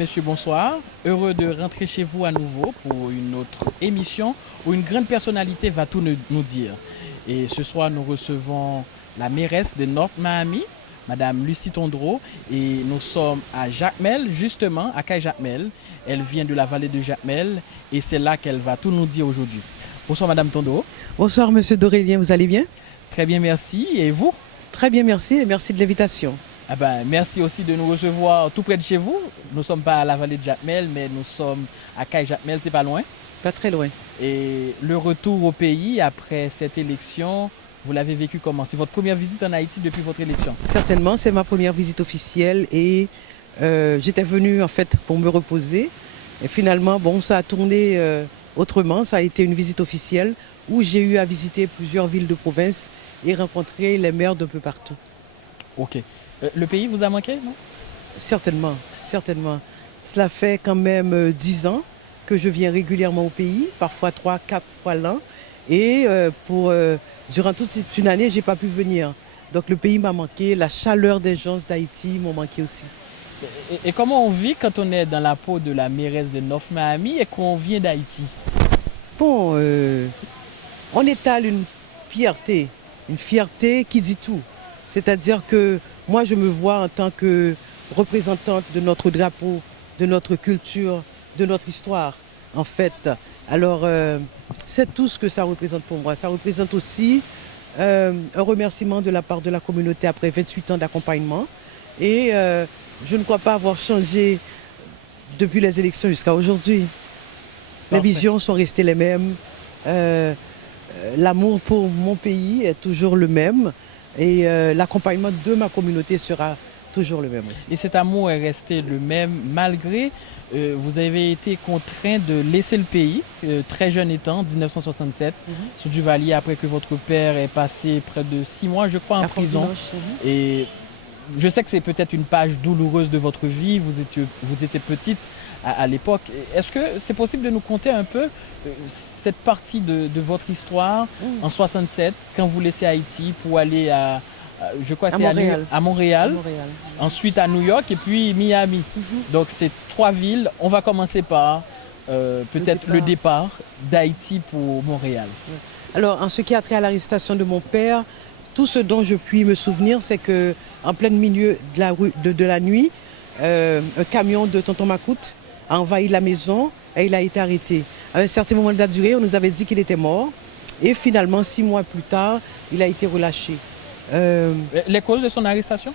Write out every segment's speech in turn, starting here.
messieurs, bonsoir. Heureux de rentrer chez vous à nouveau pour une autre émission où une grande personnalité va tout nous dire. Et ce soir, nous recevons la mairesse de North Miami, Madame Lucie Tondreau, et nous sommes à Jacmel, justement, à Caille-Jacmel. Elle vient de la vallée de Jacmel et c'est là qu'elle va tout nous dire aujourd'hui. Bonsoir Madame Tondreau. Bonsoir Monsieur Dorélien, vous allez bien? Très bien, merci. Et vous? Très bien, merci et merci de l'invitation. Ah ben, merci aussi de nous recevoir tout près de chez vous. Nous ne sommes pas à la vallée de Jacmel, mais nous sommes à Caille-Jacmel, c'est pas loin. Pas très loin. Et le retour au pays après cette élection, vous l'avez vécu comment? C'est votre première visite en Haïti depuis votre élection? Certainement, c'est ma première visite officielle et j'étais venue en fait pour me reposer. Et finalement, bon, ça a tourné autrement. Ça a été une visite officielle où j'ai eu à visiter plusieurs villes de province et rencontrer les maires d'un peu partout. Ok. Le pays vous a manqué, non? Certainement, certainement. Cela fait quand même 10 ans que je viens régulièrement au pays, parfois 3, 4 fois l'an. Et durant toute une année, je n'ai pas pu venir. Donc le pays m'a manqué, la chaleur des gens d'Haïti m'a manqué aussi. Et comment on vit quand on est dans la peau de la mairesse de North Miami et qu'on vient d'Haïti? Bon, on étale une fierté qui dit tout. C'est-à-dire que moi, je me vois en tant que représentante de notre drapeau, de notre culture, de notre histoire, en fait. Alors, c'est tout ce que ça représente pour moi. Ça représente aussi un remerciement de la part de la communauté après 28 ans d'accompagnement. Et je ne crois pas avoir changé depuis les élections jusqu'à aujourd'hui. Les visions sont restées les mêmes. L'amour pour mon pays est toujours le même. Et l'accompagnement de ma communauté sera toujours le même aussi. Et cet amour est resté le même malgré vous avez été contraint de laisser le pays, très jeune étant, 1967, sous Duvalier, après que votre père est passé près de 6 mois, je crois, en prison. Et je sais que c'est peut-être une page douloureuse de votre vie, vous étiez petite à l'époque. Est-ce que c'est possible de nous conter un peu cette partie de votre histoire en 67, quand vous laissez Haïti pour aller je crois c'est à Montréal, ensuite à New York et puis Miami. Donc c'est 3 villes. On va commencer par peut-être le départ d'Haïti pour Montréal. Alors en ce qui a trait à l'arrestation de mon père, tout ce dont je puis me souvenir, c'est qu'en plein milieu de la nuit, un camion de Tonton Macoute a envahi la maison et il a été arrêté. À un certain moment de la durée, on nous avait dit qu'il était mort. Et finalement, 6 mois plus tard, il a été relâché. Les causes de son arrestation?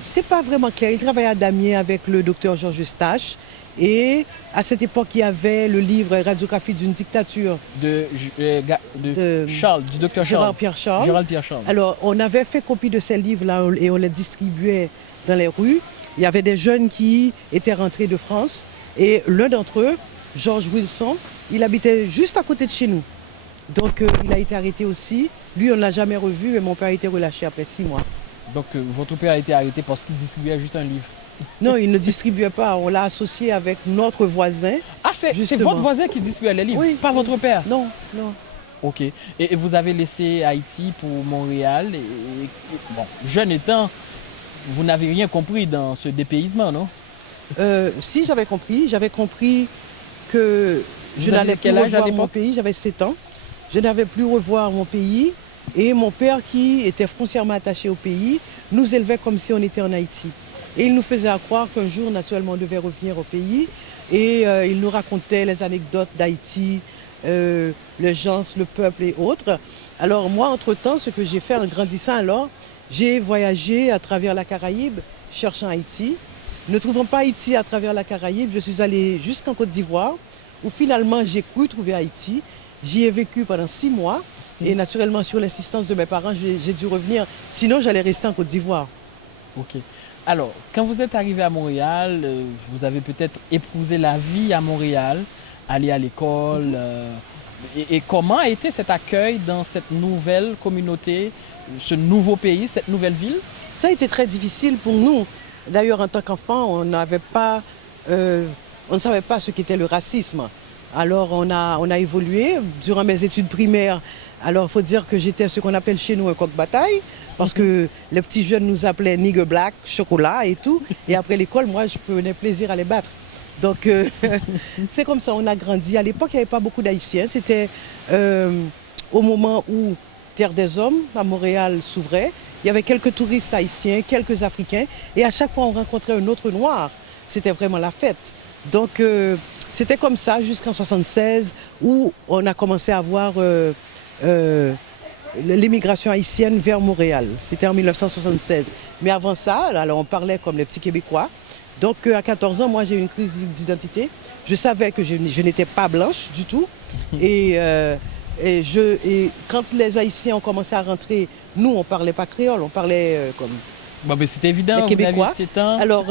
C'est pas vraiment clair. Il travaillait à Damiens avec le docteur Georges Eustache. Et à cette époque, il y avait le livre Radiographie d'une dictature du docteur Gérald Pierre Charles. Alors, on avait fait copie de ces livres-là et on les distribuait dans les rues. Il y avait des jeunes qui étaient rentrés de France. Et l'un d'entre eux, Georges Wilson, il habitait juste à côté de chez nous. Donc, il a été arrêté aussi. Lui, on ne l'a jamais revu et mon père a été relâché après 6 mois. Donc, votre père a été arrêté parce qu'il distribuait juste un livre? Non, il ne distribuait pas. On l'a associé avec notre voisin. Ah, c'est votre voisin qui distribuait les livres? Oui. Pas votre père? Non, non. Ok. Et vous avez laissé Haïti pour Montréal. Bon, jeune étant, vous n'avez rien compris dans ce dépaysement, non? Si, j'avais compris. J'avais compris que je n'allais plus revoir mon pays. J'avais 7 ans. Je n'avais plus revoir mon pays. Et mon père, qui était foncièrement attaché au pays, nous élevait comme si on était en Haïti. Et il nous faisait croire qu'un jour, naturellement, on devait revenir au pays. Et il nous racontait les anecdotes d'Haïti, les gens, le peuple et autres. Alors moi, entre-temps, ce que j'ai fait en grandissant alors, j'ai voyagé à travers la Caraïbe, cherchant Haïti. Ne trouvant pas Haïti à travers la Caraïbe, je suis allée jusqu'en Côte d'Ivoire, où finalement j'ai cru trouver Haïti. J'y ai vécu pendant 6 mois. Et naturellement, sur l'assistance de mes parents, j'ai dû revenir. Sinon, j'allais rester en Côte d'Ivoire. Ok. Alors, quand vous êtes arrivé à Montréal, vous avez peut-être épousé la vie à Montréal, allé à l'école. Et comment a été cet accueil dans cette nouvelle communauté, ce nouveau pays, cette nouvelle ville? Ça a été très difficile pour nous. D'ailleurs, en tant qu'enfant, on ne savait pas ce qu'était le racisme. Alors, on a évolué. Durant mes études primaires, Alors, il faut dire que j'étais ce qu'on appelle chez nous un coq-bataille, parce que les petits jeunes nous appelaient nigger black, chocolat et tout. Et après l'école, moi, je prenais plaisir à les battre. Donc, c'est comme ça, on a grandi. À l'époque, il n'y avait pas beaucoup d'Haïtiens. C'était au moment où Terre des Hommes, à Montréal, s'ouvrait. Il y avait quelques touristes haïtiens, quelques Africains. Et à chaque fois, on rencontrait un autre noir. C'était vraiment la fête. Donc, c'était comme ça jusqu'en 1976, où on a commencé à voir l'immigration haïtienne vers Montréal. C'était en 1976. Mais avant ça, alors on parlait comme les petits Québécois. Donc, à 14 ans, moi, j'ai eu une crise d'identité. Je savais que je n'étais pas blanche du tout. Et quand les Haïtiens ont commencé à rentrer, nous, on ne parlait pas créole, on parlait comme Bon, mais c'est évident, les Québécois. Ans. Alors,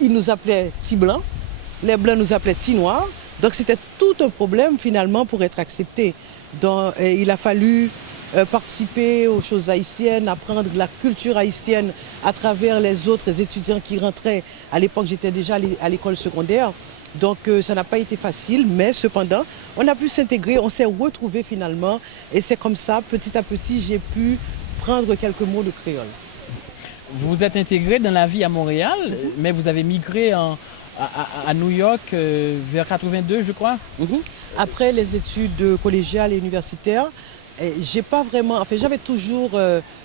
ils nous appelaient petits blancs, les blancs nous appelaient petits noirs. Donc, c'était tout un problème, finalement, pour être accepté. Donc, il a fallu participer aux choses haïtiennes, apprendre la culture haïtienne à travers les autres étudiants qui rentraient. À l'époque, j'étais déjà à l'école secondaire. Donc, ça n'a pas été facile, mais cependant, on a pu s'intégrer, on s'est retrouvés finalement. Et c'est comme ça, petit à petit, j'ai pu prendre quelques mots de créole. Vous vous êtes intégré dans la vie à Montréal, mais vous avez migré à New York vers 82, je crois. Après les études collégiales et universitaires, j'ai pas vraiment, enfin, j'avais toujours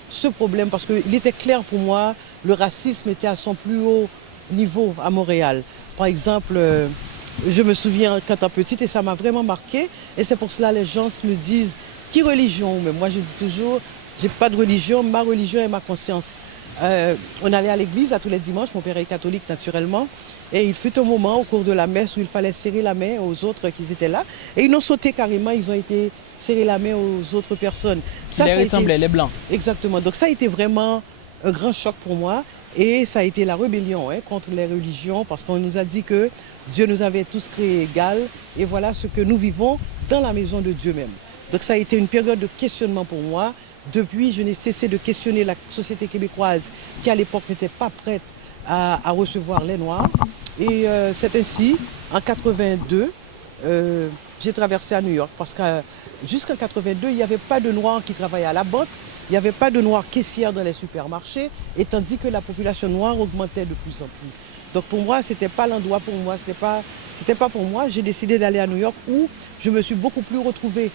ce problème parce qu'il était clair pour moi, le racisme était à son plus haut niveau à Montréal. Par exemple, je me souviens quand j'étais petite et ça m'a vraiment marqué. Et c'est pour cela que les gens me disent, qui religion? Mais moi je dis toujours, j'ai pas de religion, ma religion est ma conscience. On allait à l'église à tous les dimanches, mon père est catholique naturellement. Et il fut un moment au cours de la messe où il fallait serrer la main aux autres qui étaient là. Et ils ont sauté carrément, ils ont été serrer la main aux autres personnes. Ça ressemblait, les blancs. Exactement. Donc ça a été vraiment un grand choc pour moi. Et ça a été la rébellion contre les religions parce qu'on nous a dit que Dieu nous avait tous créés égales. Et voilà ce que nous vivons dans la maison de Dieu même. Donc ça a été une période de questionnement pour moi. Depuis, je n'ai cessé de questionner la société québécoise qui à l'époque n'était pas prête à recevoir les Noirs. Et c'est ainsi, en 82, j'ai traversé à New York parce que jusqu'en 82, il n'y avait pas de Noirs qui travaillaient à la banque, il n'y avait pas de Noirs caissières dans les supermarchés, et tandis que la population noire augmentait de plus en plus. Donc pour moi, ce n'était pas l'endroit pour moi, c'était pas pour moi. J'ai décidé d'aller à New York où je me suis beaucoup plus retrouvée,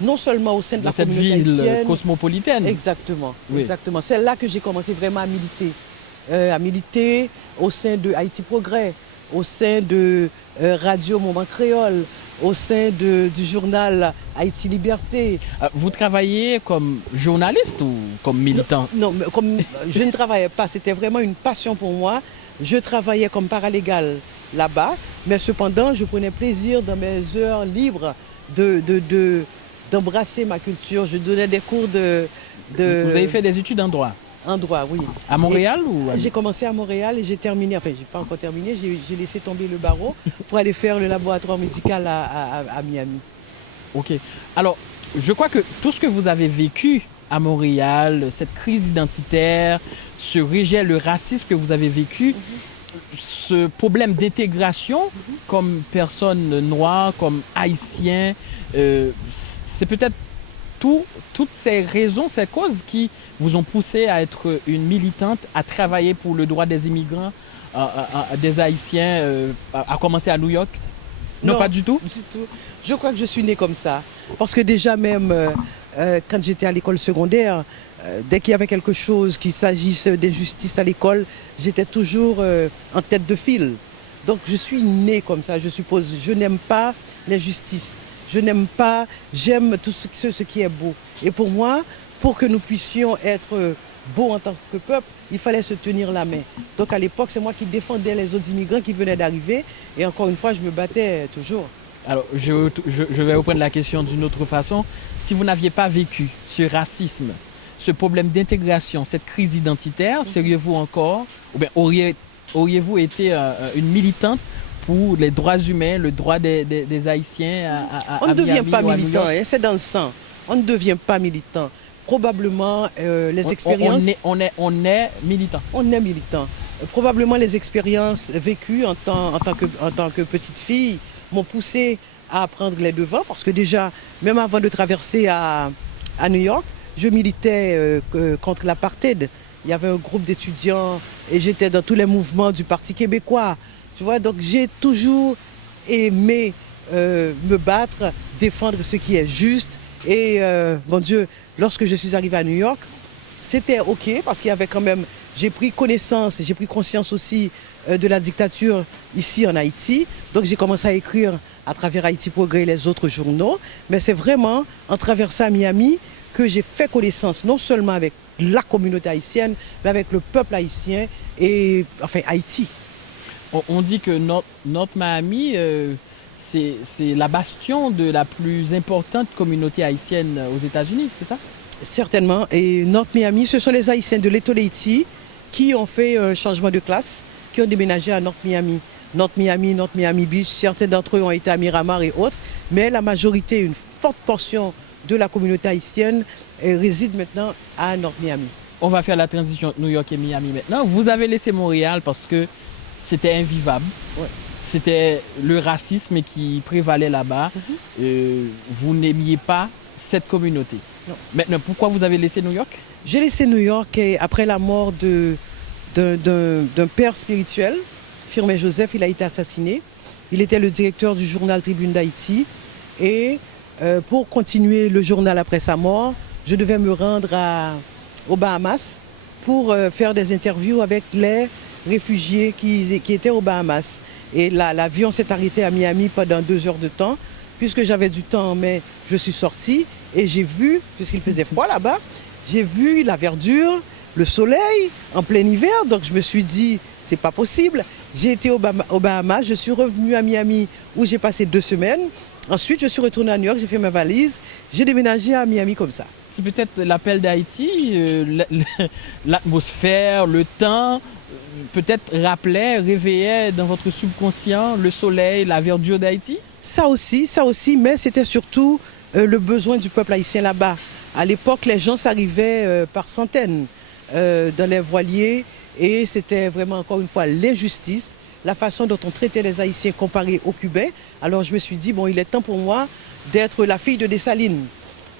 non seulement au sein de la communauté haïtienne. Cette ville cosmopolitaine. Exactement, oui. Exactement. C'est là que j'ai commencé vraiment à militer au sein de Haïti Progrès, au sein de Radio Moment Créole, au sein du journal Haïti Liberté. Vous travaillez comme journaliste ou comme militant? Non, je ne travaillais pas, c'était vraiment une passion pour moi. Je travaillais comme paralégal là-bas, mais cependant, je prenais plaisir dans mes heures libres d'embrasser ma culture. Je donnais des cours de... Vous avez fait des études en droit? En droit, oui. À Montréal ou J'ai commencé à Montréal et j'ai terminé, enfin j'ai pas encore terminé, j'ai laissé tomber le barreau pour aller faire le laboratoire médical à Miami. Ok. Alors, je crois que tout ce que vous avez vécu à Montréal, cette crise identitaire, ce rejet, le racisme que vous avez vécu, ce problème d'intégration comme personne noire, comme haïtien, c'est peut-être toutes ces raisons, ces causes qui vous ont poussé à être une militante, à travailler pour le droit des immigrants, des Haïtiens, à commencer à New York? Non, pas du tout? Du tout. Je crois que je suis née comme ça. Parce que déjà même, quand j'étais à l'école secondaire, dès qu'il y avait quelque chose, qu'il s'agisse d'injustice à l'école, j'étais toujours en tête de file. Donc je suis née comme ça, je suppose. Je n'aime pas l'injustice. Je n'aime pas, j'aime tout ce qui est beau. Et pour moi, pour que nous puissions être beaux en tant que peuple, il fallait se tenir la main. Donc à l'époque, c'est moi qui défendais les autres immigrants qui venaient d'arriver. Et encore une fois, je me battais toujours. Alors, je vais reprendre la question d'une autre façon. Si vous n'aviez pas vécu ce racisme, ce problème d'intégration, cette crise identitaire, seriez-vous encore, ou bien auriez-vous été une militante pour les droits humains, le droit des Haïtiens On ne devient pas militant, c'est dans le sang. On ne devient pas militant. Probablement les expériences... On est militant. On est militant. Probablement les expériences vécues en tant que petite fille m'ont poussé à prendre les devants parce que déjà, même avant de traverser à à New York, je militais contre l'apartheid. Il y avait un groupe d'étudiants et j'étais dans tous les mouvements du Parti québécois. Tu vois, donc j'ai toujours aimé me battre, défendre ce qui est juste. Et mon Dieu, lorsque je suis arrivée à New York, c'était OK parce qu'il y avait quand même, j'ai pris connaissance, j'ai pris conscience aussi de la dictature ici en Haïti. Donc j'ai commencé à écrire à travers Haïti Progrès et les autres journaux. Mais c'est vraiment en traversant Miami que j'ai fait connaissance non seulement avec la communauté haïtienne, mais avec le peuple haïtien et enfin Haïti. On dit que North Miami, c'est la bastion de la plus importante communauté haïtienne aux États-Unis, c'est ça? Certainement. Et North Miami, ce sont les Haïtiens de l'État d'Haïti qui ont fait un changement de classe, qui ont déménagé à North Miami. North Miami Beach, certains d'entre eux ont été à Miramar et autres, mais la majorité, une forte portion de la communauté haïtienne réside maintenant à North Miami. On va faire la transition New York et Miami maintenant. Vous avez laissé Montréal parce que c'était invivable. Ouais. C'était le racisme qui prévalait là-bas. Vous n'aimiez pas cette communauté. Non. Maintenant, pourquoi vous avez laissé New York? J'ai laissé New York après la mort d'un père spirituel, Firmin Joseph. Il a été assassiné. Il était le directeur du journal Tribune d'Haïti. Et pour continuer le journal après sa mort, je devais me rendre aux Bahamas pour faire des interviews avec les réfugiés qui étaient aux Bahamas. Et l'avion s'est arrêté à Miami pendant 2 heures de temps. Puisque j'avais du temps, mais je suis sortie et j'ai vu, puisqu'il faisait froid là-bas, j'ai vu la verdure, le soleil en plein hiver. Donc je me suis dit, c'est pas possible. J'ai été aux Bahamas, je suis revenue à Miami où j'ai passé 2 semaines. Ensuite, je suis retournée à New York, j'ai fait ma valise, j'ai déménagé à Miami comme ça. C'est peut-être l'appel d'Haïti, l'atmosphère, le temps, peut-être rappelait, réveillait dans votre subconscient le soleil, la verdure d'Haïti? Ça aussi, mais c'était surtout le besoin du peuple haïtien là-bas. À l'époque, les gens s'arrivaient par centaines dans les voiliers et c'était vraiment encore une fois l'injustice, la façon dont on traitait les Haïtiens comparés aux Cubains. Alors je me suis dit, bon, il est temps pour moi d'être la fille de Dessalines.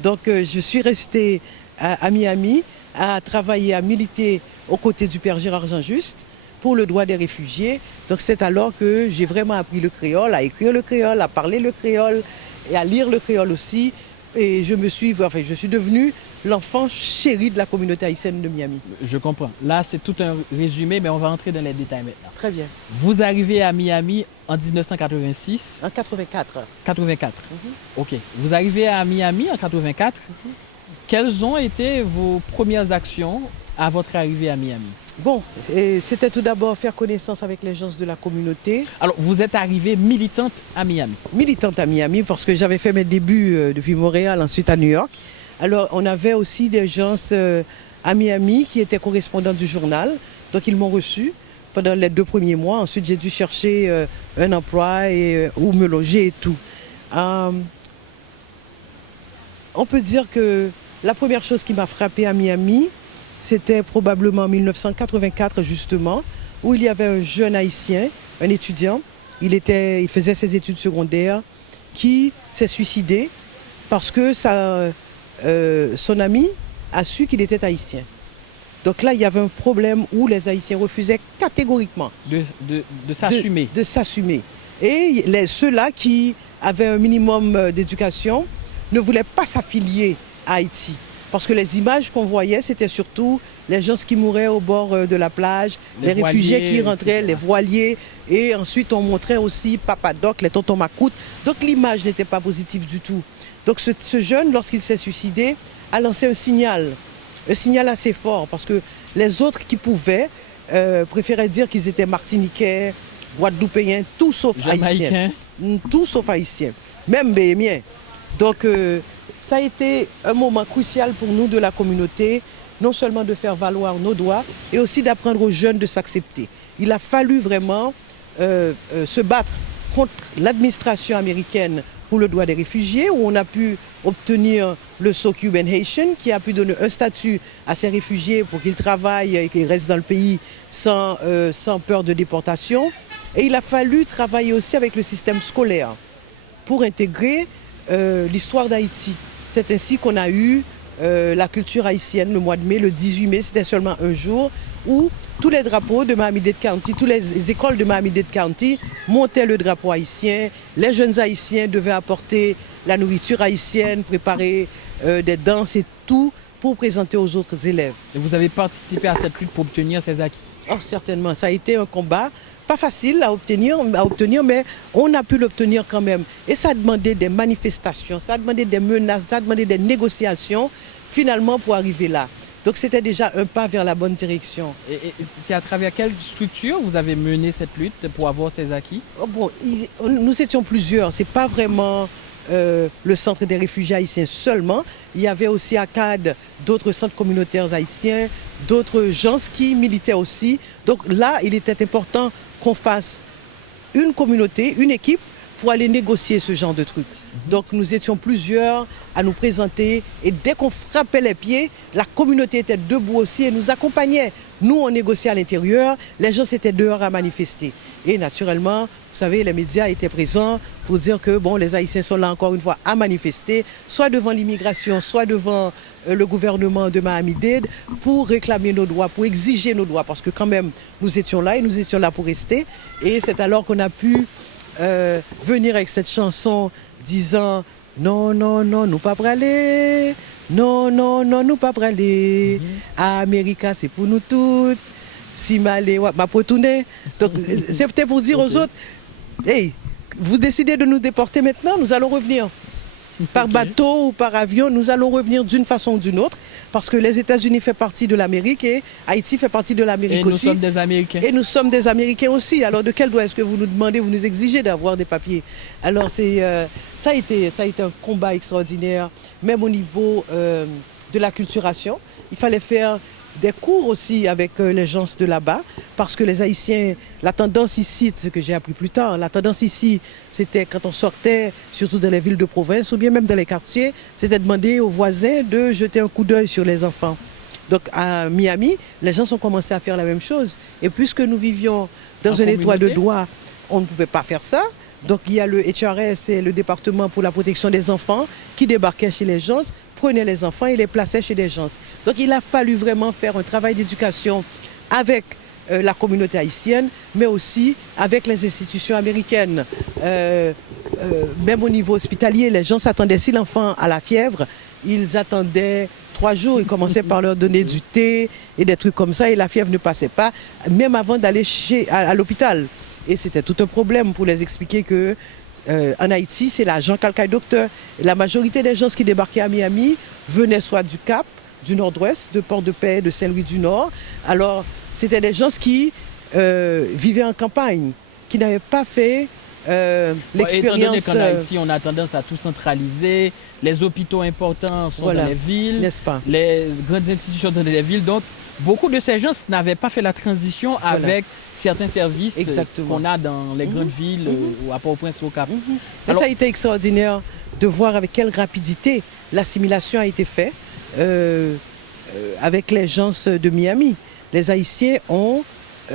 Donc je suis restée à Miami, à travailler, à militer aux côtés du père Gérard Jean-Juste pour le droit des réfugiés. Donc c'est alors que j'ai vraiment appris le créole, à écrire le créole, à parler le créole et à lire le créole aussi. Et je suis devenue l'enfant chéri de la communauté haïtienne de Miami. Je comprends. Là, c'est tout un résumé, mais on va entrer dans les détails maintenant. Très bien. Vous arrivez à Miami en 1986. En 84. 84. OK. Vous arrivez à Miami en 84. Quelles ont été vos premières actions à votre arrivée à Miami? Bon, c'était tout d'abord faire connaissance avec les gens de la communauté. Alors, vous êtes arrivée militante à Miami? Militante à Miami parce que j'avais fait mes débuts depuis Montréal, ensuite à New York. Alors, on avait aussi des gens à Miami qui étaient correspondants du journal. Donc, ils m'ont reçu pendant les 2 premiers mois. Ensuite, j'ai dû chercher un emploi où me loger et tout. On peut dire que la première chose qui m'a frappée à Miami, c'était probablement en 1984 justement, où il y avait un jeune haïtien, un étudiant, il faisait ses études secondaires, qui s'est suicidé parce que son ami a su qu'il était haïtien. Donc là, il y avait un problème où les Haïtiens refusaient catégoriquement de s'assumer. De s'assumer. Et ceux-là qui avaient un minimum d'éducation ne voulaient pas s'affilier à Haïti. Parce que les images qu'on voyait, c'était surtout les gens qui mouraient au bord de la plage, les réfugiés qui rentraient, les voiliers. Et ensuite, on montrait aussi Papa Doc, les tontons Macoute. Donc l'image n'était pas positive du tout. Donc ce jeune, lorsqu'il s'est suicidé, a lancé un signal assez fort. Parce que les autres qui pouvaient préféraient dire qu'ils étaient martiniquais, guadeloupéens, tout sauf haïtiens. Tout sauf haïtiens. Même béhémiens. Donc ça a été un moment crucial pour nous de la communauté, non seulement de faire valoir nos droits, et aussi d'apprendre aux jeunes de s'accepter. Il a fallu vraiment se battre contre l'administration américaine pour le droit des réfugiés, où on a pu obtenir le So Cuban Haitian, qui a pu donner un statut à ces réfugiés pour qu'ils travaillent et qu'ils restent dans le pays sans peur de déportation. Et il a fallu travailler aussi avec le système scolaire pour intégrer l'histoire d'Haïti. C'est ainsi qu'on a eu la culture haïtienne le mois de mai, le 18 mai, c'était seulement un jour où tous les drapeaux de Miami-Dade County, toutes les écoles de Miami-Dade County montaient le drapeau haïtien. Les jeunes haïtiens devaient apporter la nourriture haïtienne, préparer des danses et tout pour présenter aux autres élèves. Et vous avez participé à cette lutte pour obtenir ces acquis? Oh, certainement, ça a été un combat, pas facile à obtenir, mais on a pu l'obtenir quand même. Et ça a demandé des manifestations, ça a demandé des menaces, ça a demandé des négociations, finalement, pour arriver là. Donc c'était déjà un pas vers la bonne direction. Et c'est à travers quelle structure vous avez mené cette lutte pour avoir ces acquis? Oh, bon, nous étions plusieurs, c'est pas vraiment le centre des réfugiés haïtiens seulement. Il y avait aussi à CAD d'autres centres communautaires haïtiens, d'autres gens qui militaient aussi. Donc là, il était important qu'on fasse une communauté, une équipe pour aller négocier ce genre de trucs. Donc nous étions plusieurs à nous présenter et dès qu'on frappait les pieds, la communauté était debout aussi et nous accompagnait. Nous, on négociait à l'intérieur, les gens étaient dehors à manifester. Et naturellement, vous savez, les médias étaient présents pour dire que bon, les Haïtiens sont là encore une fois à manifester, soit devant l'immigration, soit devant le gouvernement de Miami-Dade pour réclamer nos droits, pour exiger nos droits, parce que quand même, nous étions là et nous étions là pour rester. Et c'est alors qu'on a pu venir avec cette chanson disant non, non, non, nous pas praler, non, non, non, nous pas praler, Amérique c'est pour nous toutes, si malé, ma retourner. Donc c'était pour dire aux autres, hey, vous décidez de nous déporter maintenant, nous allons revenir. Par bateau ou par avion, nous allons revenir d'une façon ou d'une autre, parce que les États-Unis font partie de l'Amérique et Haïti fait partie de l'Amérique aussi. Et nous sommes des Américains. Et nous sommes des Américains aussi. Alors de quel droit est-ce que vous nous demandez, vous nous exigez d'avoir des papiers? Alors ça a été un combat extraordinaire, même au niveau de l'acculturation. Il fallait faire des cours aussi avec les gens de là-bas, parce que les Haïtiens, la tendance ici, ce que j'ai appris plus tard, la tendance ici, c'était quand on sortait, surtout dans les villes de province ou bien même dans les quartiers, c'était demander aux voisins de jeter un coup d'œil sur les enfants. Donc à Miami, les gens ont commencé à faire la même chose. Et puisque nous vivions dans un état de droit, on ne pouvait pas faire ça. Donc il y a le HRS et le département pour la protection des enfants qui débarquaient chez les gens, prenaient les enfants et les plaçaient chez des gens. Donc il a fallu vraiment faire un travail d'éducation avec la communauté haïtienne, mais aussi avec les institutions américaines. Même au niveau hospitalier, les gens s'attendaient, si l'enfant a la fièvre, ils attendaient 3 jours, ils commençaient par leur donner du thé et des trucs comme ça, et la fièvre ne passait pas, même avant d'aller à l'hôpital. Et c'était tout un problème pour les expliquer que en Haïti, c'est l'agent calcaille docteur. Et la majorité des gens qui débarquaient à Miami venaient soit du Cap, du Nord-Ouest, de Port-de-Paix, de Saint-Louis-du-Nord. Alors, c'était des gens qui vivaient en campagne, qui n'avaient pas fait l'expérience. Étant donné qu'en Haïti, on a tendance à tout centraliser, les hôpitaux importants sont dans les villes, n'est-ce pas? Les grandes institutions sont dans les villes, donc beaucoup de ces gens n'avaient pas fait la transition avec certains services qu'on a dans les grandes villes, ou à Port-au-Prince ou au Cap. Alors, ça a été extraordinaire de voir avec quelle rapidité l'assimilation a été faite avec les gens de Miami. Les Haïtiens ont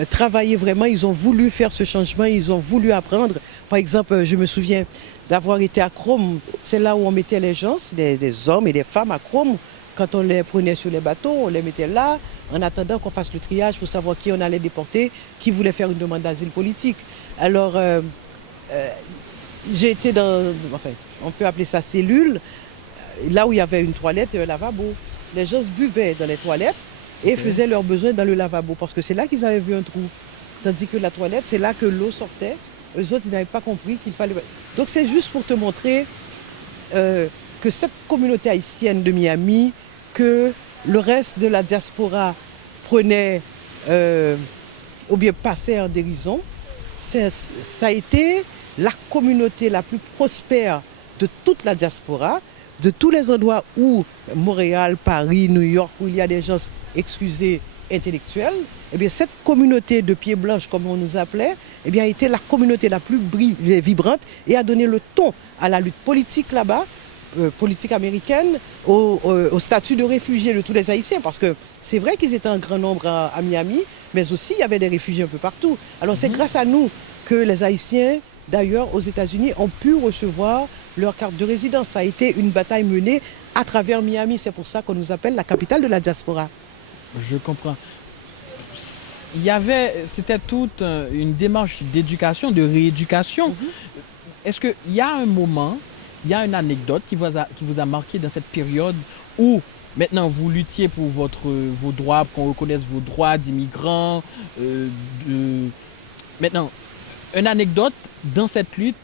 travaillé vraiment, ils ont voulu faire ce changement, ils ont voulu apprendre. Par exemple, je me souviens d'avoir été à Chrome, c'est là où on mettait les gens, des hommes et des femmes à Chrome. Quand on les prenait sur les bateaux, on les mettait là, en attendant qu'on fasse le triage pour savoir qui on allait déporter, qui voulait faire une demande d'asile politique. Alors, j'ai été dans, enfin, on peut appeler ça cellule, là où il y avait une toilette et un lavabo. Les gens buvaient dans les toilettes et faisaient leurs besoins dans le lavabo, parce que c'est là qu'ils avaient vu un trou. Tandis que la toilette, c'est là que l'eau sortait. Eux autres, ils n'avaient pas compris qu'il fallait... Donc c'est juste pour te montrer que cette communauté haïtienne de Miami, que le reste de la diaspora prenait ou bien passait en dérision, ça a été la communauté la plus prospère de toute la diaspora, de tous les endroits où Montréal, Paris, New York, où il y a des gens, excusez, intellectuels, eh bien cette communauté de pieds blanches, comme on nous appelait, eh bien a été la communauté la plus vibrante et a donné le ton à la lutte politique là-bas, politique américaine, au statut de réfugiés de tous les Haïtiens, parce que c'est vrai qu'ils étaient en grand nombre à Miami, mais aussi il y avait des réfugiés un peu partout. Alors c'est grâce à nous que les Haïtiens, d'ailleurs aux États-Unis, ont pu recevoir leur carte de résidence. Ça a été une bataille menée à travers Miami. C'est pour ça qu'on nous appelle la capitale de la diaspora. Je comprends. C'était toute une démarche d'éducation, de rééducation. Est-ce qu'il y a un moment, il y a une anecdote qui vous a marqué dans cette période où maintenant vous luttiez pour vos droits, qu'on reconnaisse vos droits d'immigrants. Maintenant, une anecdote dans cette lutte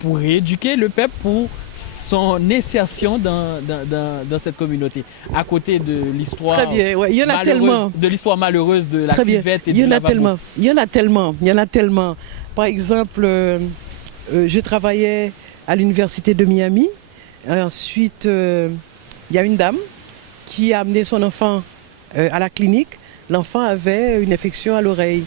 pour rééduquer le peuple pour son insertion dans cette communauté. À côté de l'histoire il y en a tellement. De l'histoire malheureuse de la cuvette et du lavabo. Il y en a tellement. Par exemple, je travaillais à l'université de Miami. Ensuite, il y a une dame qui a amené son enfant à la clinique. L'enfant avait une infection à l'oreille.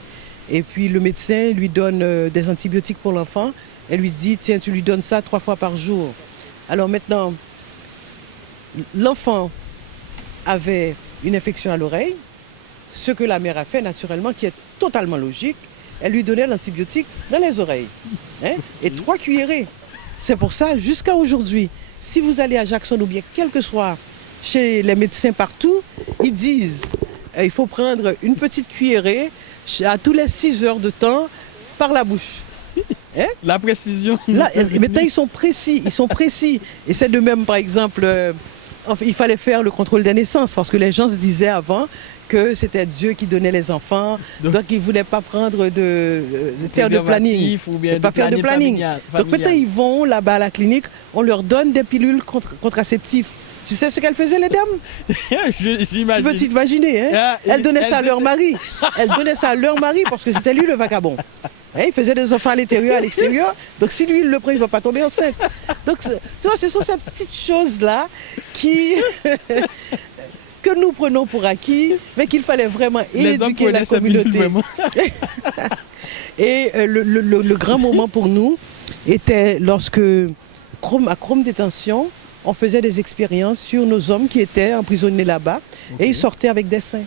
Et puis le médecin lui donne des antibiotiques pour l'enfant. Elle lui dit, tiens, tu lui donnes ça 3 fois par jour. Alors maintenant, l'enfant avait une infection à l'oreille. Ce que la mère a fait naturellement, qui est totalement logique, elle lui donnait l'antibiotique dans les oreilles. Et 3 cuillerées. C'est pour ça, jusqu'à aujourd'hui, si vous allez à Jackson ou bien quel que soit chez les médecins partout, ils disent il faut prendre une petite cuillerée à tous les 6 heures de temps par la bouche. La précision. Là, maintenant, ils sont précis. Et c'est de même, par exemple, il fallait faire le contrôle des naissances parce que les gens se disaient avant que c'était Dieu qui donnait les enfants. Donc ils ne voulaient pas prendre faire de planning. Ou bien pas faire de planning. Familial. Donc maintenant, ils vont là-bas à la clinique, on leur donne des pilules contraceptives. Tu sais ce qu'elles faisaient, les dames? J'imagine. Tu peux t'imaginer, hein? Elles donnaient ça à leur mari. Elles donnaient ça à leur mari parce que c'était lui le vagabond. Il faisait des enfants à l'intérieur, à l'extérieur. Donc si lui, il le prend, il ne va pas tomber enceinte. Donc tu vois, ce sont ces petites choses-là que nous prenons pour acquis, mais qu'il fallait vraiment éduquer la communauté. Et le grand moment pour nous était lorsque, à Chrome Détention, on faisait des expériences sur nos hommes qui étaient emprisonnés là-bas et ils sortaient avec des seins.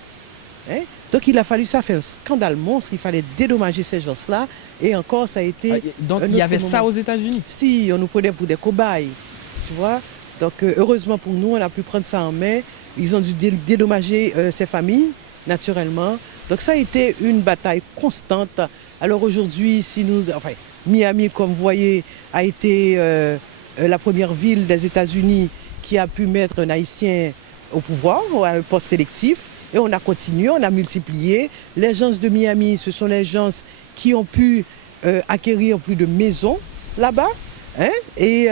Donc il a fallu ça faire un scandale monstre, il fallait dédommager ces gens-là et encore ça a été... Donc il y avait ça aux États-Unis? Si, on nous prenait pour des cobayes, tu vois. Donc heureusement pour nous, on a pu prendre ça en main. Ils ont dû dédommager ces familles, naturellement. Donc ça a été une bataille constante. Alors aujourd'hui, Miami, comme vous voyez, a été la première ville des États-Unis qui a pu mettre un Haïtien au pouvoir, à un poste électif. Et on a continué, on a multiplié. Les gens de Miami, ce sont les gens qui ont pu acquérir plus de maisons là-bas. Et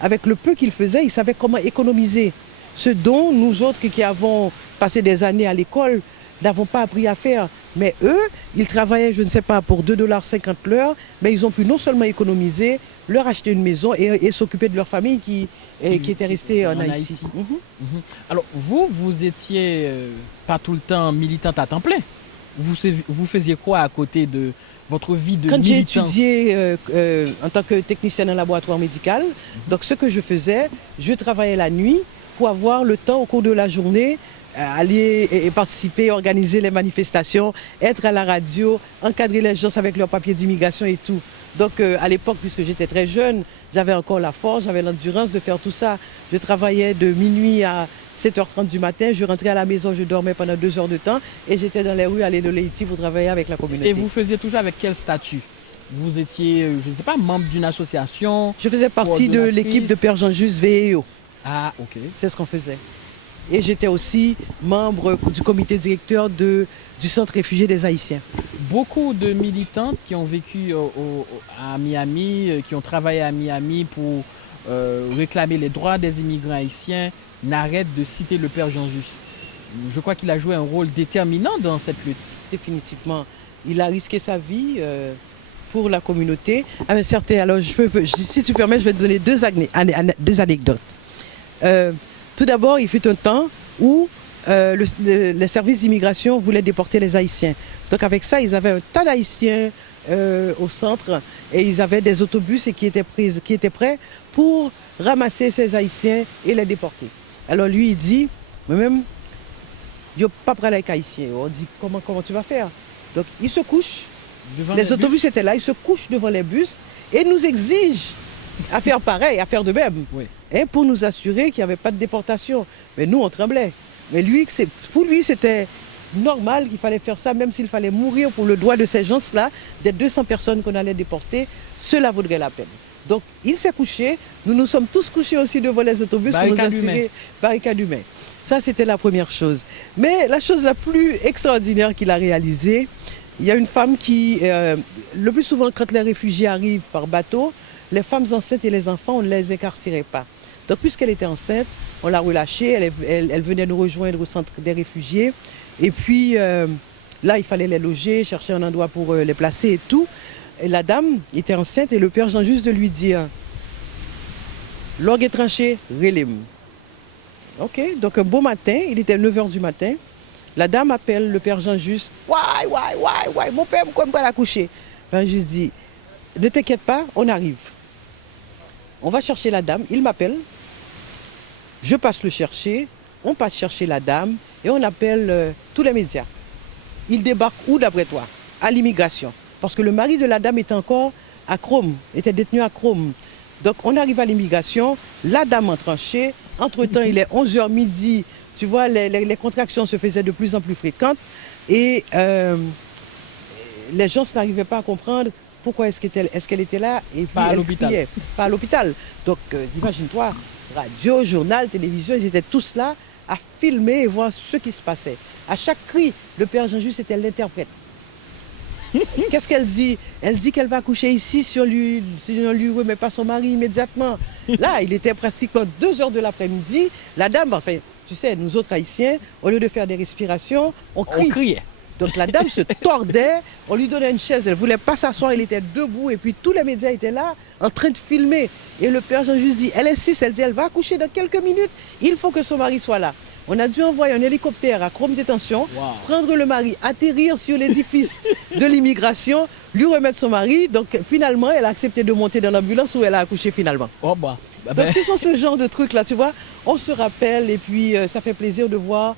avec le peu qu'ils faisaient, ils savaient comment économiser. Ce dont nous autres qui avons passé des années à l'école n'avons pas appris à faire. Mais eux, ils travaillaient, je ne sais pas, pour 2,50 $ l'heure, mais ils ont pu non seulement économiser, leur acheter une maison et s'occuper de leur famille qui était restée en Haïti. Alors, vous étiez pas tout le temps militante à temps plein. Vous faisiez quoi à côté de votre vie de militante? Quand j'ai étudié en tant que technicienne en laboratoire médical, donc ce que je faisais, je travaillais la nuit pour avoir le temps au cours de la journée aller et participer, organiser les manifestations, être à la radio, encadrer les gens avec leurs papiers d'immigration et tout. Donc à l'époque, puisque j'étais très jeune, j'avais encore la force, j'avais l'endurance de faire tout ça. Je travaillais de minuit à 7h30 du matin, je rentrais à la maison, je dormais pendant 2 heures de temps et j'étais dans les rues à l'île de Haïti pour travailler avec la communauté. Et vous faisiez toujours avec quel statut? Vous étiez, je ne sais pas, membre d'une association? Je faisais partie de l'équipe de Père Jean-Just VEO. Ah, ok. C'est ce qu'on faisait. Et j'étais aussi membre du comité directeur du Centre réfugié des Haïtiens. Beaucoup de militantes qui ont vécu à Miami, qui ont travaillé à Miami pour réclamer les droits des immigrants haïtiens, n'arrêtent de citer le Père Jean-Just. Je crois qu'il a joué un rôle déterminant dans cette lutte. Définitivement. Il a risqué sa vie pour la communauté. Alors, si tu permets, je vais te donner deux anecdotes. Tout d'abord, il fut un temps où les services d'immigration voulaient déporter les Haïtiens. Donc avec ça, ils avaient un tas d'Haïtiens au centre et ils avaient des autobus qui étaient prêts pour ramasser ces Haïtiens et les déporter. Alors lui, il dit, moi-même, je ne suis pas prêt avec Haïtiens. On dit, comment tu vas faire? Donc il se couche, les autobus étaient là, ils se couchent devant les bus et nous exigent à faire pareil, à faire de même, Oui. hein, pour nous assurer qu'il n'y avait pas de déportation. Mais nous, on tremblait. Mais lui, pour lui, c'était normal qu'il fallait faire ça, même s'il fallait mourir pour le droit de ces gens-là, des 200 personnes qu'on allait déporter, cela vaudrait la peine. Donc, il s'est couché. Nous nous sommes tous couchés aussi devant les autobus pour nous assurer barricade humaine. Ça, c'était la première chose. Mais la chose la plus extraordinaire qu'il a réalisée, il y a une femme qui, le plus souvent, quand les réfugiés arrivent par bateau, les femmes enceintes et les enfants, on ne les incarcérait pas. Donc, puisqu'elle était enceinte, on l'a relâchée. Elle venait nous rejoindre au centre des réfugiés. Et puis, là, il fallait les loger, chercher un endroit pour les placer et tout. Et la dame était enceinte et le père Jean juste de lui dire « L'orgue est tranché, relève. » Ok, donc un beau matin, il était 9h du matin. La dame appelle le père Jean juste « Ouais, mon père, pourquoi me la coucher ?» Le père juste dit « Ne t'inquiète pas, on arrive. » On va chercher la dame, il m'appelle. Je passe le chercher, on passe chercher la dame et on appelle tous les médias. Il débarque où d'après toi? À l'immigration. Parce que le mari de la dame était encore à Chrome, était détenu à Chrome. Donc on arrive à l'immigration, la dame en tranchée. Entre-temps, il est 11h midi. Tu vois, les contractions se faisaient de plus en plus fréquentes. Et les gens n'arrivaient pas à comprendre pourquoi est-ce qu'elle était là. Et puis pas à l'hôpital. Pas à l'hôpital. Donc imagine-toi, radio, journal, télévision, ils étaient tous là à filmer et voir ce qui se passait. À chaque cri, le père Jean-Just était l'interprète. Qu'est-ce qu'elle dit? Elle dit qu'elle va accoucher ici si on lui remet pas son mari immédiatement. Là, il était pratiquement 2h de l'après-midi. La dame, enfin, tu sais, nous autres Haïtiens, au lieu de faire des respirations, on criait. Donc la dame se tordait, on lui donnait une chaise, elle ne voulait pas s'asseoir, elle était debout et puis tous les médias étaient là en train de filmer. Et le père Jean-Just dit, elle insiste, elle dit, elle va accoucher dans quelques minutes, il faut que son mari soit là. On a dû envoyer un hélicoptère à Chrome Détention, prendre le mari, atterrir sur l'édifice de l'immigration, lui remettre son mari. Donc finalement, elle a accepté de monter dans l'ambulance où elle a accouché finalement. Oh bah. Donc ce sont ce genre de trucs là, tu vois. On se rappelle et puis ça fait plaisir de voir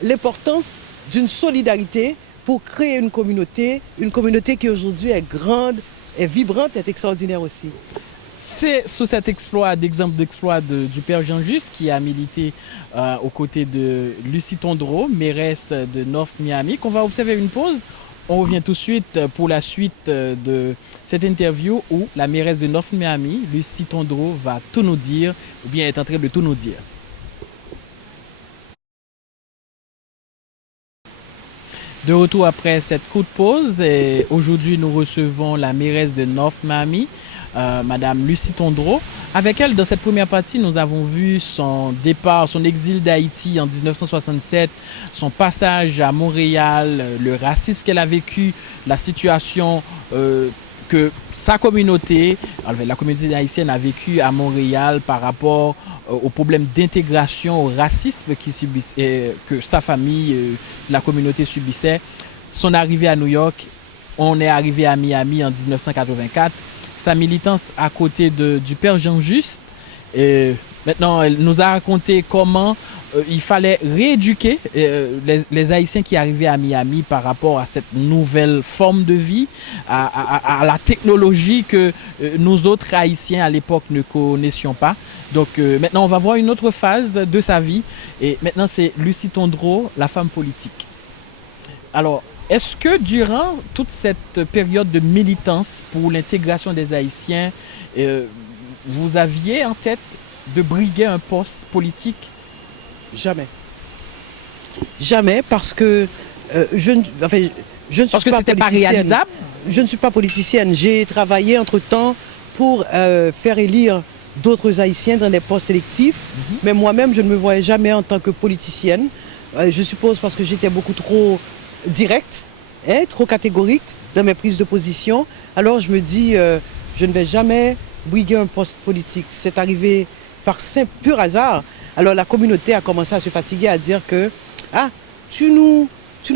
l'importance d'une solidarité pour créer une communauté qui aujourd'hui est grande, est vibrante, est extraordinaire aussi. C'est sous cet exploit, d'exemple du père Jean-Just qui a milité aux côtés de Lucie Tondreau, mairesse de North Miami, qu'on va observer une pause. On revient tout de suite pour la suite de cette interview où la mairesse de North Miami, Lucie Tondreau, va tout nous dire, ou bien est en train de tout nous dire. De retour après cette courte pause, aujourd'hui nous recevons la mairesse de North Miami, Madame Lucie Tondreau. Avec elle, dans cette première partie, nous avons vu son départ, son exil d'Haïti en 1967, son passage à Montréal, le racisme qu'elle a vécu, la situation que sa communauté, la communauté haïtienne a vécu à Montréal par rapport aux problèmes d'intégration, au racisme que sa famille, la communauté subissait. Son arrivée à New York, on est arrivé à Miami en 1984. Sa militance à côté du père Jean-Just. Maintenant, elle nous a raconté comment il fallait rééduquer les Haïtiens qui arrivaient à Miami par rapport à cette nouvelle forme de vie, à la technologie que nous autres Haïtiens à l'époque ne connaissions pas. Donc maintenant, on va voir une autre phase de sa vie. Et maintenant, c'est Lucie Tondreau, la femme politique. Alors, est-ce que durant toute cette période de militance pour l'intégration des Haïtiens, vous aviez en tête de briguer un poste politique? Jamais. Jamais, parce que je ne suis pas c'était pas réalisable? Je ne suis pas politicienne. J'ai travaillé entre-temps pour faire élire d'autres Haïtiens dans des postes sélectifs. Mais moi-même, je ne me voyais jamais en tant que politicienne. Je suppose parce que j'étais beaucoup trop directe, trop catégorique dans mes prises de position. Alors je me dis, je ne vais jamais briguer un poste politique. C'est arrivé par simple, pur hasard. Alors la communauté a commencé à se fatiguer, à dire que tu nous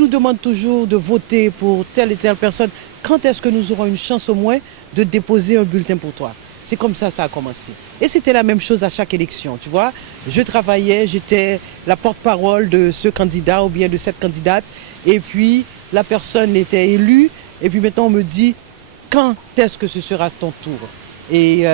demandes toujours de voter pour telle et telle personne. Quand est-ce que nous aurons une chance au moins de déposer un bulletin pour toi? C'est comme ça a commencé. Et c'était la même chose à chaque élection, tu vois. Je travaillais, j'étais la porte-parole de ce candidat ou bien de cette candidate. Et puis la personne était élue. Et puis maintenant on me dit, quand est-ce que ce sera ton tour? Et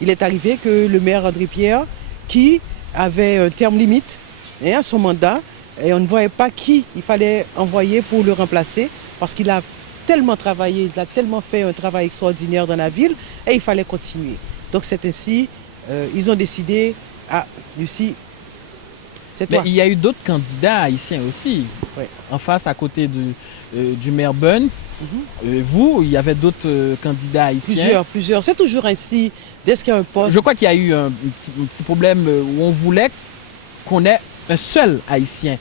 il est arrivé que le maire André Pierre, qui avait un terme limite à son mandat, et on ne voyait pas qui il fallait envoyer pour le remplacer, parce qu'il a tellement travaillé, il a tellement fait un travail extraordinaire dans la ville, et il fallait continuer. Donc c'est ainsi, ils ont décidé, Lucie, c'est toi. Mais il y a eu d'autres candidats haïtiens aussi, en face, à côté du maire Burns. Vous, il y avait d'autres candidats haïtiens. Plusieurs. C'est toujours ainsi, dès qu'il y a un poste. Je crois qu'il y a eu un petit problème où on voulait qu'on ait un seul haïtien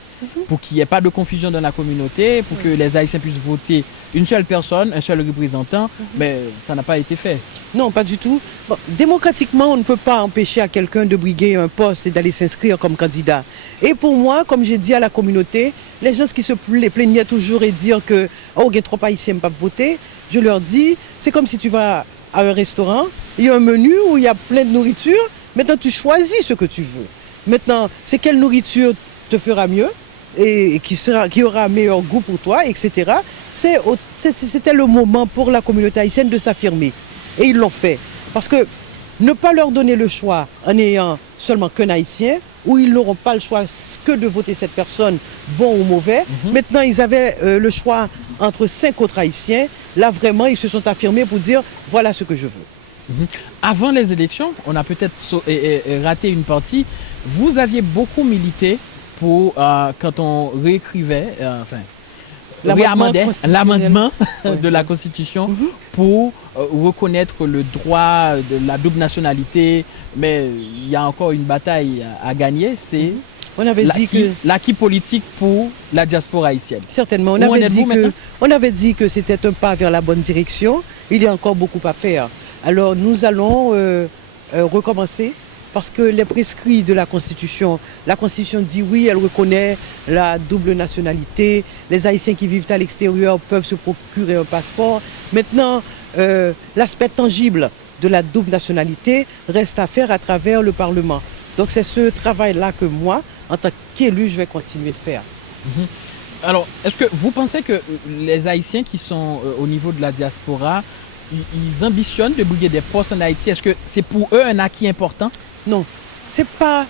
pour qu'il n'y ait pas de confusion dans la communauté, pour que les haïtiens puissent voter une seule personne, un seul représentant, mais ça n'a pas été fait. Non, pas du tout. Bon, démocratiquement, on ne peut pas empêcher à quelqu'un de briguer un poste et d'aller s'inscrire comme candidat. Et pour moi, comme j'ai dit à la communauté, les gens qui se plaignaient toujours et dire que oh, il y a trop haïtiens pas voter, je leur dis, c'est comme si tu vas à un restaurant, il y a un menu où il y a plein de nourriture, maintenant tu choisis ce que tu veux. Maintenant, c'est quelle nourriture te fera mieux et qui aura meilleur goût pour toi, etc. C'était le moment pour la communauté haïtienne de s'affirmer. Et ils l'ont fait. Parce que ne pas leur donner le choix en ayant seulement qu'un haïtien, où ils n'auront pas le choix que de voter cette personne, bon ou mauvais. Maintenant, ils avaient le choix entre 5 autres haïtiens. Là, vraiment, ils se sont affirmés pour dire, voilà ce que je veux. Avant les élections, on a peut-être raté une partie. Vous aviez beaucoup milité pour, quand on réécrivait, l'amendement de la Constitution pour reconnaître le droit de la double nationalité. Mais il y a encore une bataille à gagner, c'est l'acquis politique pour la diaspora haïtienne. Certainement, on avait dit que c'était un pas vers la bonne direction. Il y a encore beaucoup à faire. Alors nous allons recommencer parce que les prescrits de la Constitution dit oui, elle reconnaît la double nationalité. Les Haïtiens qui vivent à l'extérieur peuvent se procurer un passeport. Maintenant, l'aspect tangible de la double nationalité reste à faire à travers le Parlement. Donc c'est ce travail-là que moi, en tant qu'élu, je vais continuer de faire. Alors, est-ce que vous pensez que les Haïtiens qui sont au niveau de la diaspora, ils ambitionnent de briguer des postes en Haïti? Est-ce que c'est pour eux un acquis important? Non, c'est pas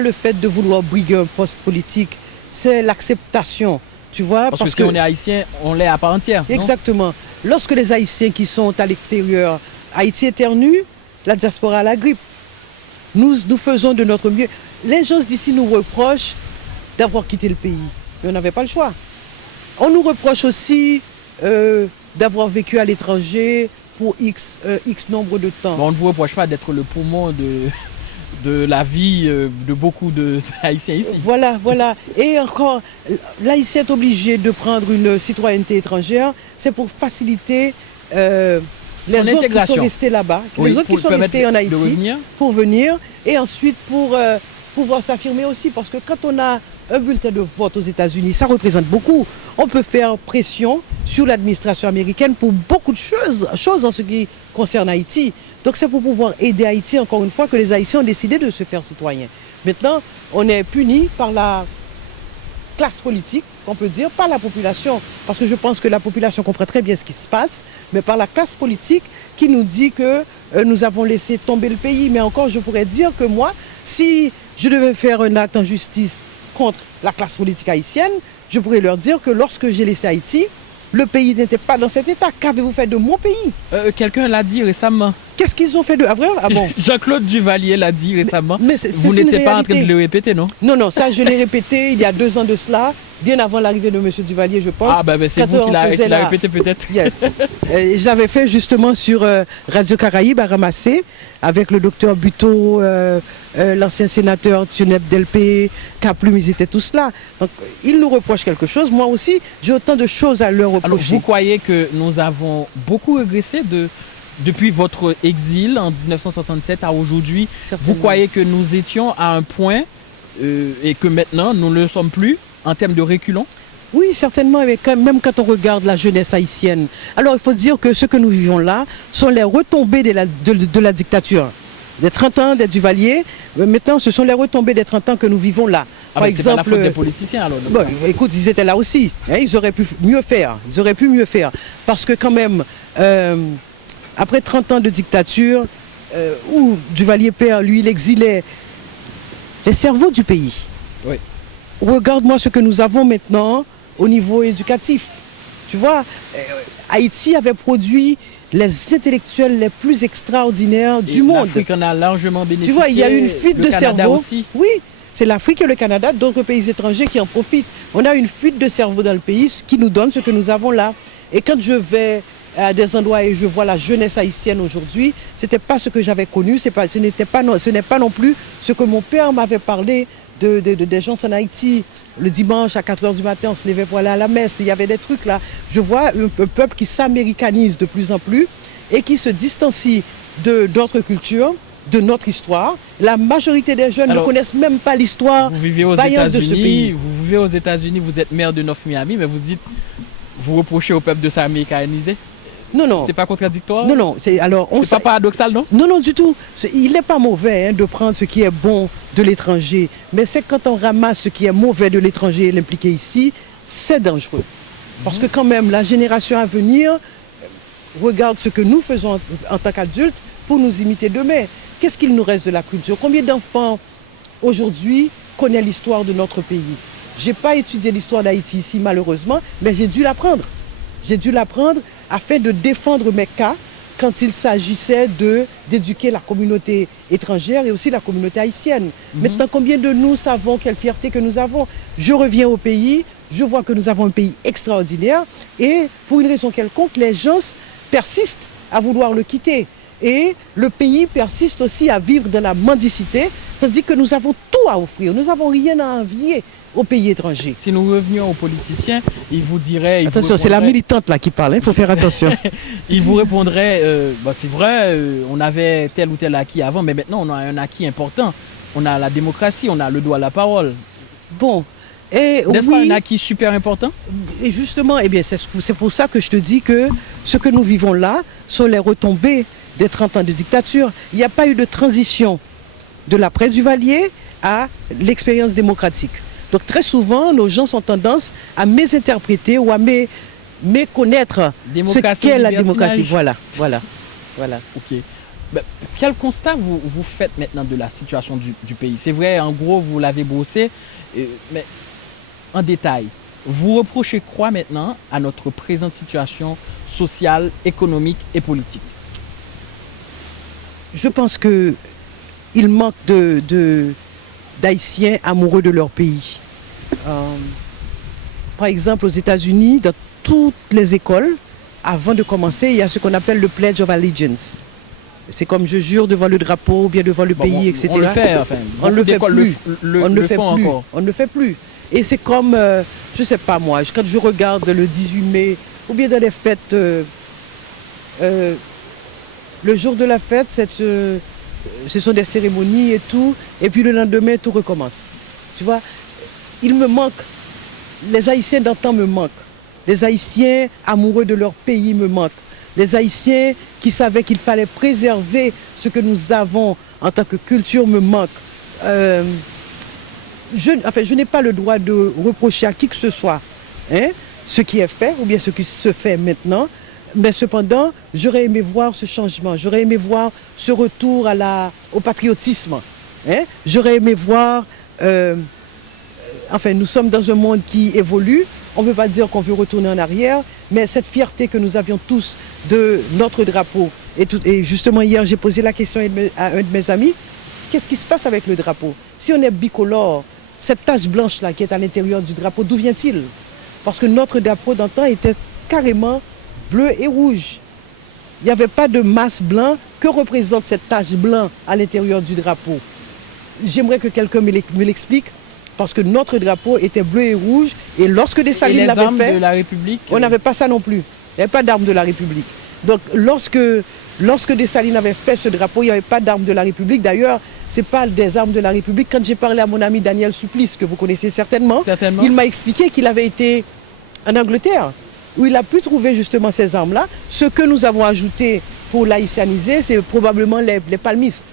le fait de vouloir briguer un poste politique, c'est l'acceptation, tu vois. Parce que si on est haïtien, on l'est à part entière. Exactement. Non? Lorsque les Haïtiens qui sont à l'extérieur, Haïti éternue, la diaspora a la grippe. Nous faisons de notre mieux. Les gens d'ici nous reprochent d'avoir quitté le pays. Mais on n'avait pas le choix. On nous reproche aussi d'avoir vécu à l'étranger pour X nombre de temps. Mais on ne vous reproche pas d'être le poumon de la vie de beaucoup d'Haïtiens ici. Voilà. Et encore, l'Haïtien est obligé de prendre une citoyenneté étrangère. C'est pour faciliter les autres qui sont restés là-bas, les autres qui sont restés en Haïti, pour venir. Et ensuite pour pouvoir s'affirmer aussi. Parce que quand on a un bulletin de vote aux États-Unis, ça représente beaucoup. On peut faire pression sur l'administration américaine pour beaucoup de choses en ce qui concerne Haïti. Donc c'est pour pouvoir aider Haïti, encore une fois, que les Haïtiens ont décidé de se faire citoyens. Maintenant, on est puni par la classe politique, on peut dire, pas la population, parce que je pense que la population comprend très bien ce qui se passe, mais par la classe politique qui nous dit que nous avons laissé tomber le pays. Mais encore, je pourrais dire que moi, si je devais faire un acte en justice contre la classe politique haïtienne, je pourrais leur dire que lorsque j'ai laissé Haïti, le pays n'était pas dans cet état. Qu'avez-vous fait de mon pays? Quelqu'un l'a dit récemment. Qu'est-ce qu'ils ont fait de... Ah bon? Jean-Claude Duvalier l'a dit récemment. Mais vous n'étiez pas en train de le répéter, non? Non, ça je l'ai répété il y a 2 ans de cela, bien avant l'arrivée de M. Duvalier, je pense. Ah c'est vous qui l'a répété peut-être. Yes. J'avais fait justement sur Radio Caraïbe à Ramasser, avec le docteur Buteau, l'ancien sénateur Thionep Delpé, Caplume, ils étaient tous là. Donc ils nous reprochent quelque chose. Moi aussi, j'ai autant de choses à leur reprocher. Alors, vous croyez que nous avons beaucoup régressé depuis votre exil en 1967 à aujourd'hui? Vous croyez que nous étions à un point et que maintenant nous ne le sommes plus en termes de reculons? Oui, certainement, mais même quand on regarde la jeunesse haïtienne. Alors il faut dire que ce que nous vivons là sont les retombées de la dictature. Des 30 ans des Duvalier, maintenant ce sont les retombées des 30 ans que nous vivons là. Par exemple, c'est pas la faute des politiciens alors. Bon, écoute, ils étaient là aussi. Hein, ils auraient pu mieux faire. Ils auraient pu mieux faire. Parce que quand même, après 30 ans de dictature, où Duvalier-Père, lui, il exilait les cerveaux du pays. Oui. Regarde-moi ce que nous avons maintenant au niveau éducatif. Tu vois, Haïti avait produit les intellectuels les plus extraordinaires du monde. L'Afrique en a largement bénéficié. Tu vois, il y a une fuite de cerveau. Aussi. Oui, c'est l'Afrique et le Canada, d'autres pays étrangers qui en profitent. On a une fuite de cerveau dans le pays qui nous donne ce que nous avons là. Et quand je vais à des endroits et je vois la jeunesse haïtienne aujourd'hui, ce n'était pas ce que j'avais connu, ce n'est pas non plus ce que mon père m'avait parlé des gens en Haïti. Le dimanche à 4 h du matin, on se levait pour aller à la messe. Il y avait des trucs là. Je vois un peuple qui s'américanise de plus en plus et qui se distancie de notre culture, de notre histoire. La majorité des jeunes ne connaissent même pas l'histoire vaillante de ce pays. Vous vivez aux États-Unis, vous êtes maire de North Miami, mais vous reprochez au peuple de s'américaniser. Non, non. C'est pas contradictoire? Non, non. C'est pas paradoxal, non? Non, non, du tout. Il n'est pas mauvais de prendre ce qui est bon de l'étranger. Mais c'est quand on ramasse ce qui est mauvais de l'étranger et l'impliquer ici, c'est dangereux. Parce que quand même, la génération à venir regarde ce que nous faisons en tant qu'adultes pour nous imiter demain. Qu'est-ce qu'il nous reste de la culture? Combien d'enfants aujourd'hui connaissent l'histoire de notre pays? Je n'ai pas étudié l'histoire d'Haïti ici, malheureusement, mais j'ai dû l'apprendre. J'ai dû l'apprendre afin de défendre mes cas quand il s'agissait d'éduquer la communauté étrangère et aussi la communauté haïtienne. Maintenant, combien de nous savons quelle fierté que nous avons? Je reviens au pays, je vois que nous avons un pays extraordinaire et pour une raison quelconque, les gens persistent à vouloir le quitter. Et le pays persiste aussi à vivre dans la mendicité, tandis que nous avons tout à offrir, nous n'avons rien à envier aux pays étrangers. Si nous revenions aux politiciens, ils vous diraient... Attention, c'est la militante là qui parle, il faut faire attention. Ils vous répondraient, c'est vrai, on avait tel ou tel acquis avant, mais maintenant on a un acquis important. On a la démocratie, on a le droit à la parole. Bon, n'est-ce pas un acquis super important? Et justement, eh bien, c'est pour ça que je te dis que ce que nous vivons là sont les retombées des 30 ans de dictature. Il n'y a pas eu de transition de l'après Duvalier à l'expérience démocratique. Donc très souvent, nos gens ont tendance à mésinterpréter ou à méconnaître ce qu'est la démocratie. Voilà. Ok. Quel constat vous faites maintenant de la situation du pays? C'est vrai, en gros, vous l'avez brossé, mais en détail, vous reprochez quoi maintenant à notre présente situation sociale, économique et politique? Je pense qu'il manque d'Haïtiens amoureux de leur pays. Par exemple, aux États-Unis, dans toutes les écoles, avant de commencer, il y a ce qu'on appelle le Pledge of Allegiance. C'est comme je jure devant le drapeau, ou bien devant le pays, etc. On le fait, enfin. On ne le fait plus. On ne le fait plus. Encore. On ne le fait plus. Et c'est comme, je ne sais pas moi, quand je regarde le 18 mai, ou bien dans les fêtes, le jour de la fête, ce sont des cérémonies et tout, et puis le lendemain, tout recommence. Tu vois, il me manque, les Haïtiens d'antan me manquent, les Haïtiens amoureux de leur pays me manquent, les Haïtiens qui savaient qu'il fallait préserver ce que nous avons en tant que culture me manquent. Je n'ai pas le droit de reprocher à qui que ce soit ce qui est fait ou bien ce qui se fait maintenant. Mais cependant, j'aurais aimé voir ce changement, j'aurais aimé voir ce retour au patriotisme. J'aurais aimé voir... nous sommes dans un monde qui évolue. On ne peut pas dire qu'on veut retourner en arrière, mais cette fierté que nous avions tous de notre drapeau. Et justement, hier, j'ai posé la question à un de mes amis. Qu'est-ce qui se passe avec le drapeau? Si on est bicolore, cette tache blanche-là qui est à l'intérieur du drapeau, d'où vient-il? Parce que notre drapeau d'antan était carrément bleu et rouge. Il n'y avait pas de masse blanc. Que représente cette tache blanc à l'intérieur du drapeau? J'aimerais que quelqu'un me l'explique, parce que notre drapeau était bleu et rouge. Et lorsque Dessalines l'avait fait, de la République, on n'avait pas ça non plus. Il n'y avait pas d'armes de la République. Donc lorsque Dessalines avait fait ce drapeau, il n'y avait pas d'armes de la République. D'ailleurs, ce n'est pas des armes de la République. Quand j'ai parlé à mon ami Daniel Supplice, que vous connaissez certainement, il m'a expliqué qu'il avait été en Angleterre, où il a pu trouver justement ces armes-là. Ce que nous avons ajouté pour l'haïtianiser, c'est probablement les palmistes.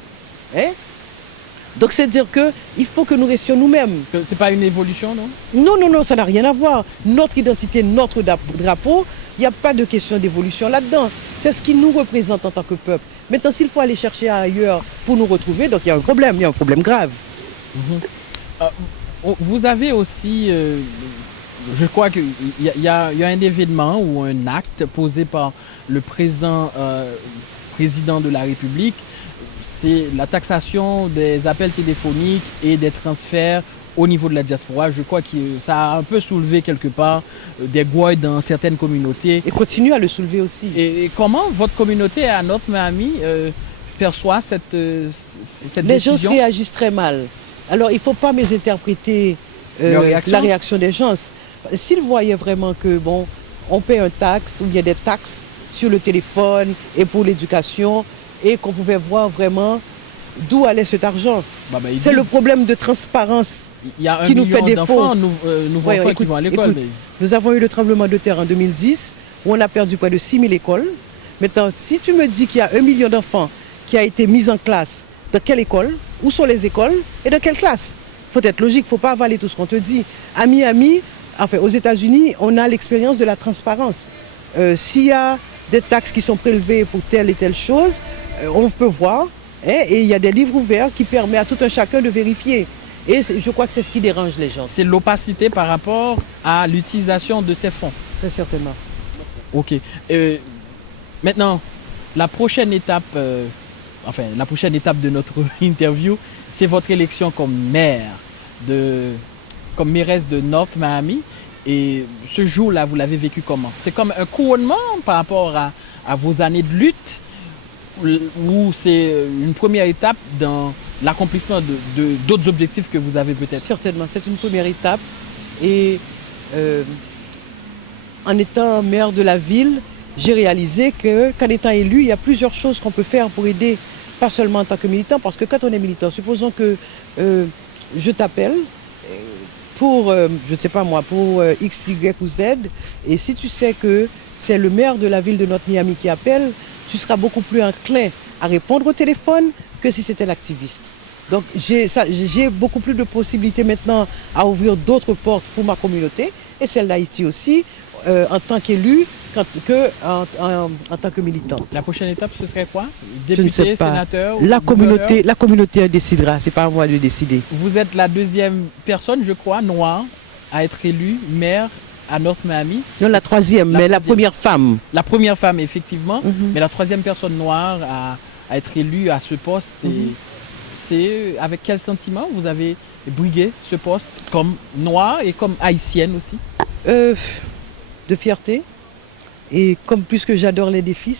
Donc c'est dire qu'il faut que nous restions nous-mêmes. C'est pas une évolution, non? Non, ça n'a rien à voir. Notre identité, notre drapeau, il n'y a pas de question d'évolution là-dedans. C'est ce qui nous représente en tant que peuple. Maintenant, s'il faut aller chercher ailleurs pour nous retrouver, donc il y a un problème grave. Vous avez aussi, je crois qu'il y a un événement ou un acte posé par le président de la République. C'est la taxation des appels téléphoniques et des transferts au niveau de la diaspora. Je crois que ça a un peu soulevé quelque part des gouailles dans certaines communautés. Et continue à le soulever aussi. Et comment votre communauté à North Miami perçoit cette décision? Les gens réagissent très mal. Alors il ne faut pas mésinterpréter la réaction des gens. S'ils voyaient vraiment que bon, on paie un taxe, ou il y a des taxes sur le téléphone et pour l'éducation, et qu'on pouvait voir vraiment d'où allait cet argent. C'est le problème de transparence qui nous fait défaut. Enfants qui vont à l'école. Nous avons eu le tremblement de terre en 2010 où on a perdu près de 6000 écoles. Maintenant, si tu me dis qu'il y a 1 million d'enfants qui a été mis en classe, dans quelle école? Où sont les écoles? Et dans quelle classe? Il faut être logique, il ne faut pas avaler tout ce qu'on te dit. À Miami, enfin aux États-Unis, on a l'expérience de la transparence. S'il y a des taxes qui sont prélevées pour telle et telle chose, on peut voir, et il y a des livres ouverts qui permettent à tout un chacun de vérifier. Et je crois que c'est ce qui dérange les gens. C'est l'opacité par rapport à l'utilisation de ces fonds. Très certainement. Ok. Maintenant, la prochaine étape de notre interview, c'est votre élection comme mairesse de North Miami. Et ce jour-là, vous l'avez vécu comment? C'est comme un couronnement par rapport à vos années de lutte, ou c'est une première étape dans l'accomplissement d'autres objectifs que vous avez peut-être? Certainement, c'est une première étape. Et en étant maire de la ville, j'ai réalisé qu'en étant élu, il y a plusieurs choses qu'on peut faire pour aider, pas seulement en tant que militant, parce que quand on est militant, supposons que je t'appelle pour, je ne sais pas moi, pour X, Y ou Z, et si tu sais que c'est le maire de la ville de North Miami qui appelle, tu seras beaucoup plus enclin à répondre au téléphone que si c'était l'activiste. Donc j'ai beaucoup plus de possibilités maintenant à ouvrir d'autres portes pour ma communauté, et celle d'Haïti aussi, en tant qu'élu, en tant que militant. La prochaine étape, ce serait quoi? Député, je ne sais pas. Sénateur? La communauté décidera, c'est pas à moi de décider. Vous êtes la deuxième personne, je crois, noire, à être élue maire à North Miami. Non, la troisième, mais la première femme. La première femme, effectivement, mais la troisième personne noire à être élue à ce poste. Et c'est avec quel sentiment vous avez brigué ce poste, comme noire et comme haïtienne aussi? De fierté. Et comme puisque j'adore les défis,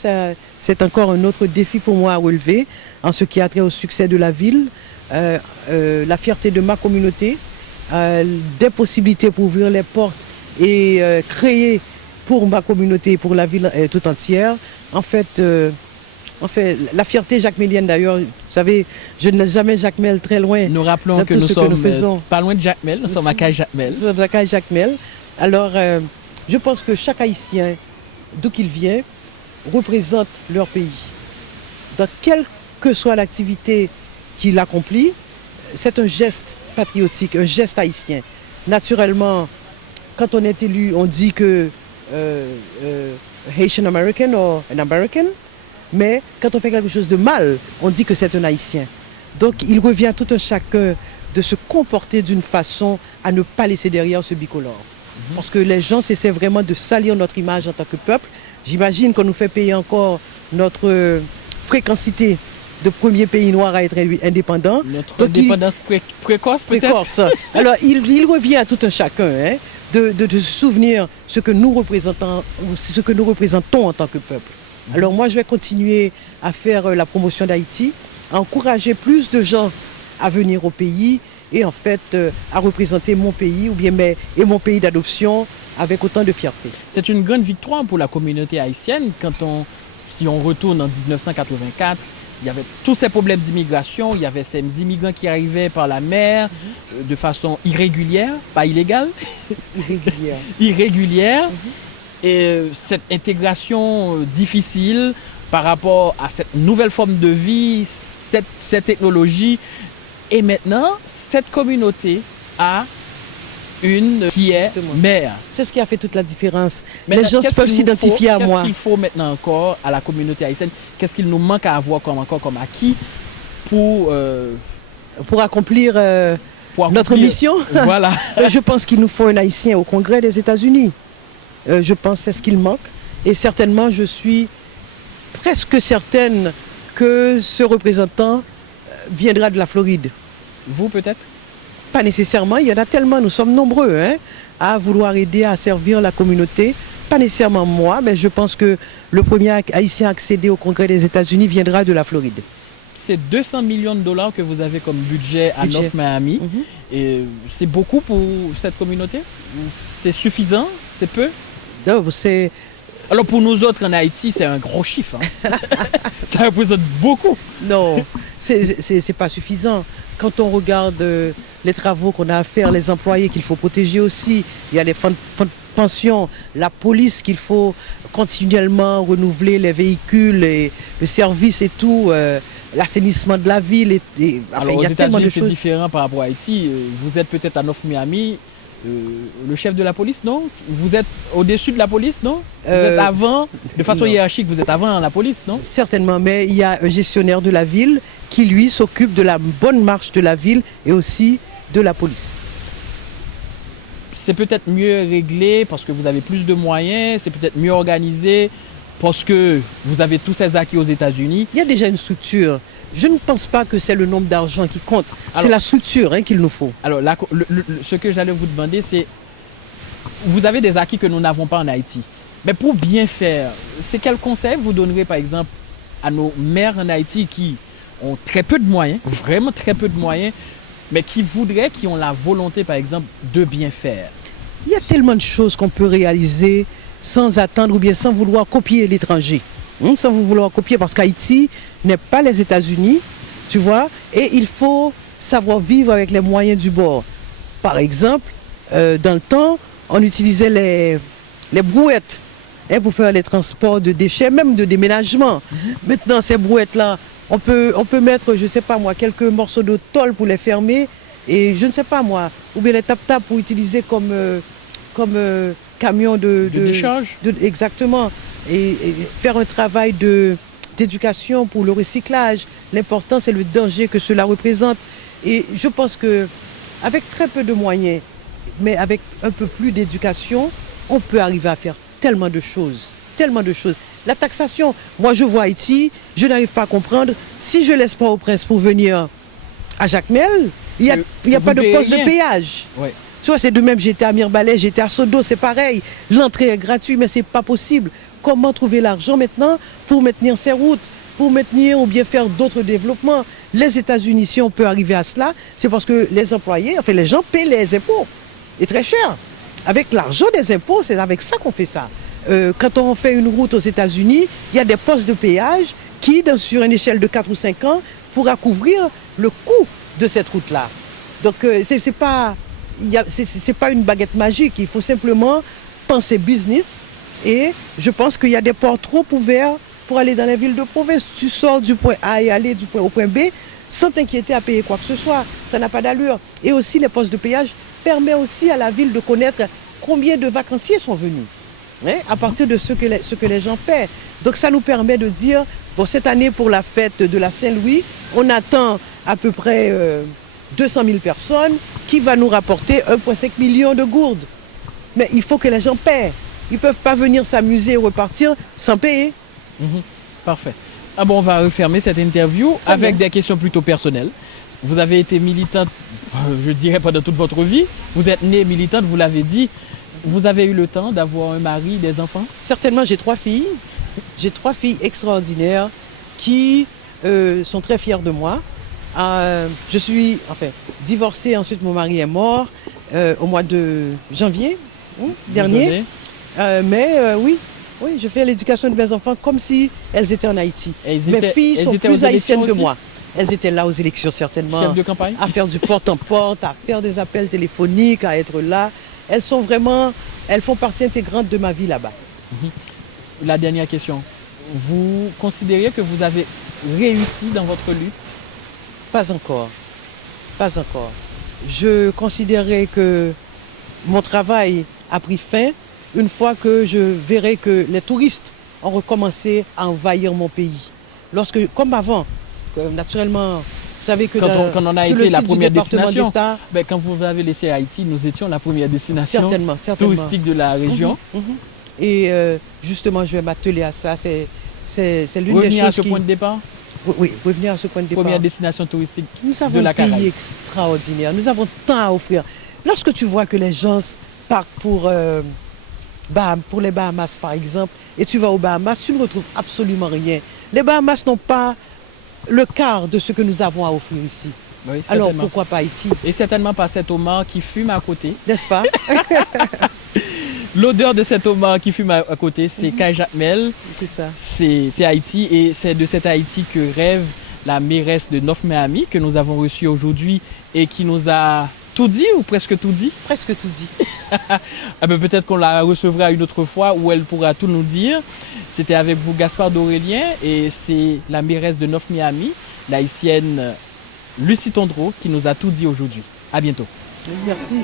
c'est encore un autre défi pour moi à relever en ce qui a trait au succès de la ville, la fierté de ma communauté, des possibilités pour ouvrir les portes et créer pour ma communauté et pour la ville tout entière. En fait, la fierté jacmelienne d'ailleurs, vous savez, je n'ai jamais Jacmel très loin. Nous rappelons que nous sommes pas loin de Jacmel, nous sommes à Caille-Jacmel. Nous sommes à Caille-Jacmel. Alors, je pense que chaque Haïtien, d'où qu'il vient, représente leur pays. Dans quelle que soit l'activité qu'il accomplit, c'est un geste patriotique, un geste haïtien. Naturellement, quand on est élu, on dit que Haitian American ou an American, mais quand on fait quelque chose de mal, on dit que c'est un Haïtien. Donc il revient à tout un chacun de se comporter d'une façon à ne pas laisser derrière ce bicolore. Parce que les gens essaient vraiment de salir notre image en tant que peuple. J'imagine qu'on nous fait payer encore notre fréquencité de premier pays noir à être indépendant. Notre indépendance précoce peut-être. Alors il revient à tout un chacun de se souvenir ce que nous représentons en tant que peuple. Alors moi je vais continuer à faire la promotion d'Haïti, à encourager plus de gens à venir au pays et en fait à représenter mon pays et mon pays d'adoption avec autant de fierté. C'est une grande victoire pour la communauté haïtienne si on retourne en 1984. Il y avait tous ces problèmes d'immigration, il y avait ces immigrants qui arrivaient par la mer de façon irrégulière, pas illégale, irrégulière. Et cette intégration difficile par rapport à cette nouvelle forme de vie, cette technologie, Et maintenant, cette communauté a une qui est mère. C'est ce qui a fait toute la différence. Maintenant, les gens peuvent s'identifier à moi. Qu'est-ce qu'il faut maintenant encore à la communauté haïtienne? Qu'est-ce qu'il nous manque à avoir comme acquis pour accomplir notre mission? Voilà. Je pense qu'il nous faut un Haïtien au Congrès des États-Unis. Je pense que c'est ce qu'il manque. Et certainement, je suis presque certaine que ce représentant viendra de la Floride. Vous, peut-être? Pas nécessairement. Il y en a tellement. Nous sommes nombreux à vouloir aider, à servir la communauté. Pas nécessairement moi, mais je pense que le premier Haïtien à accéder au Congrès des États-Unis viendra de la Floride. C'est 200 millions de dollars que vous avez comme budget à North Miami. Et c'est beaucoup pour cette communauté? C'est suffisant? C'est peu? Non, c'est... Alors pour nous autres en Haïti, c'est un gros chiffre. Ça représente beaucoup. Non, c'est pas suffisant. Quand on regarde les travaux qu'on a à faire, les employés qu'il faut protéger aussi, il y a les fonds de pension, la police qu'il faut continuellement renouveler, les véhicules, le service et tout, l'assainissement de la ville. Alors aux États-Unis, c'est différent par rapport à Haïti. Vous êtes peut-être à North Miami. Le chef de la police, non? Vous êtes au-dessus de la police, non? Vous êtes avant, de façon hiérarchique, vous êtes avant la police, non? Certainement, mais il y a un gestionnaire de la ville qui, lui, s'occupe de la bonne marche de la ville et aussi de la police. C'est peut-être mieux réglé parce que vous avez plus de moyens, c'est peut-être mieux organisé parce que vous avez tous ces acquis aux États-Unis. Il y a déjà une structure. Je ne pense pas que c'est le nombre d'argent qui compte. C'est la structure qu'il nous faut. Alors, ce que j'allais vous demander, c'est... Vous avez des acquis que nous n'avons pas en Haïti. Mais pour bien faire, c'est quel conseil vous donnerez, par exemple, à nos maires en Haïti qui ont très peu de moyens, vraiment très peu de moyens, mais qui ont la volonté, par exemple, de bien faire? Il y a tellement de choses qu'on peut réaliser sans attendre ou bien sans vouloir copier l'étranger. Sans vouloir copier, parce qu'Haïti n'est pas les États-Unis, tu vois, et il faut savoir vivre avec les moyens du bord. Par exemple, dans le temps, on utilisait les brouettes pour faire les transports de déchets, même de déménagement. Maintenant, ces brouettes-là, on peut mettre, je ne sais pas moi, quelques morceaux de tôle pour les fermer, et je ne sais pas moi, ou bien les tap-tap pour utiliser comme camion de décharge. Exactement. Et faire un travail d'éducation pour le recyclage. L'important, c'est le danger que cela représente. Et je pense qu'avec très peu de moyens, mais avec un peu plus d'éducation, on peut arriver à faire tellement de choses. Tellement de choses. La taxation, moi je vois Haïti, je n'arrive pas à comprendre. Si je laisse pas au Prince pour venir à Jacmel, il n'y a pas de poste de péage. Ouais. Tu vois, c'est de même, j'étais à Mirbalais, j'étais à Sodo, c'est pareil. L'entrée est gratuite, mais c'est pas possible. Comment trouver l'argent maintenant pour maintenir ces routes, pour maintenir ou bien faire d'autres développements? Les États-Unis, si on peut arriver à cela, c'est parce que les employés, enfin les gens paient les impôts. Et très cher. Avec l'argent des impôts, c'est avec ça qu'on fait ça. Quand on fait une route aux États-Unis, il y a des postes de péage qui, sur une échelle de 4 ou 5 ans, pourra couvrir le coût de cette route-là. Donc, c'est pas une baguette magique. Il faut simplement penser business. Et je pense qu'il y a des ports trop ouverts pour aller dans les villes de province. Tu sors du point A et aller du point au point B sans t'inquiéter à payer quoi que ce soit. Ça n'a pas d'allure. Et aussi, les postes de péage permettent aussi à la ville de connaître combien de vacanciers sont venus. À partir de ce que les gens paient. Donc ça nous permet de dire, bon, cette année pour la fête de la Saint-Louis, on attend à peu près 200 000 personnes qui va nous rapporter 1,5 million de gourdes. Mais il faut que les gens paient. Ils ne peuvent pas venir s'amuser et repartir sans payer. Parfait. Ah bon, on va refermer cette interview avec des questions plutôt personnelles. Vous avez été militante, je dirais pendant toute votre vie. Vous êtes née militante, vous l'avez dit. Vous avez eu le temps d'avoir un mari, des enfants? Certainement, j'ai 3 filles. J'ai 3 filles extraordinaires qui sont très fières de moi. Je suis divorcée, ensuite mon mari est mort au mois de janvier dernier. Oui, je fais l'éducation de mes enfants comme si elles étaient en Haïti. Mes filles sont plus haïtiennes que moi. Elles étaient là aux élections certainement. Chef de campagne? À faire du porte-en-porte, à faire des appels téléphoniques, à être là. Elles font partie intégrante de ma vie là-bas. La dernière question. Vous considérez que vous avez réussi dans votre lutte? Pas encore. Pas encore. Je considérerais que mon travail a pris fin une fois que je verrai que les touristes ont recommencé à envahir mon pays. Lorsque, comme avant, naturellement, vous savez que quand on a été la première destination, quand vous avez laissé Haïti, nous étions la première destination touristique de la région. Et justement, je vais m'atteler à ça. C'est l'une des choses revenir à ce point de départ. Oui, revenir à ce point de départ. Première destination touristique nous avons de la Caraïbe. Un pays extraordinaire. Nous avons tant à offrir. Lorsque tu vois que les gens partent pour les Bahamas, par exemple, et tu vas aux Bahamas, tu ne retrouves absolument rien. Les Bahamas n'ont pas le quart de ce que nous avons à offrir ici. Oui, alors pourquoi pas Haïti? Et certainement pas cet homard qui fume à côté. N'est-ce pas? L'odeur de cet homard qui fume à côté, c'est Cajatmel. C'est ça. C'est Haïti et c'est de cette Haïti que rêve la mairesse de North Miami que nous avons reçue aujourd'hui et qui nous a tout dit ou presque tout dit? Presque tout dit. Peut-être qu'on la recevra une autre fois où elle pourra tout nous dire. C'était avec vous Gaspard d'Aurélien et c'est la mairesse de North Miami, l'haïtienne Lucie Tondreau qui nous a tout dit aujourd'hui. À bientôt. Merci.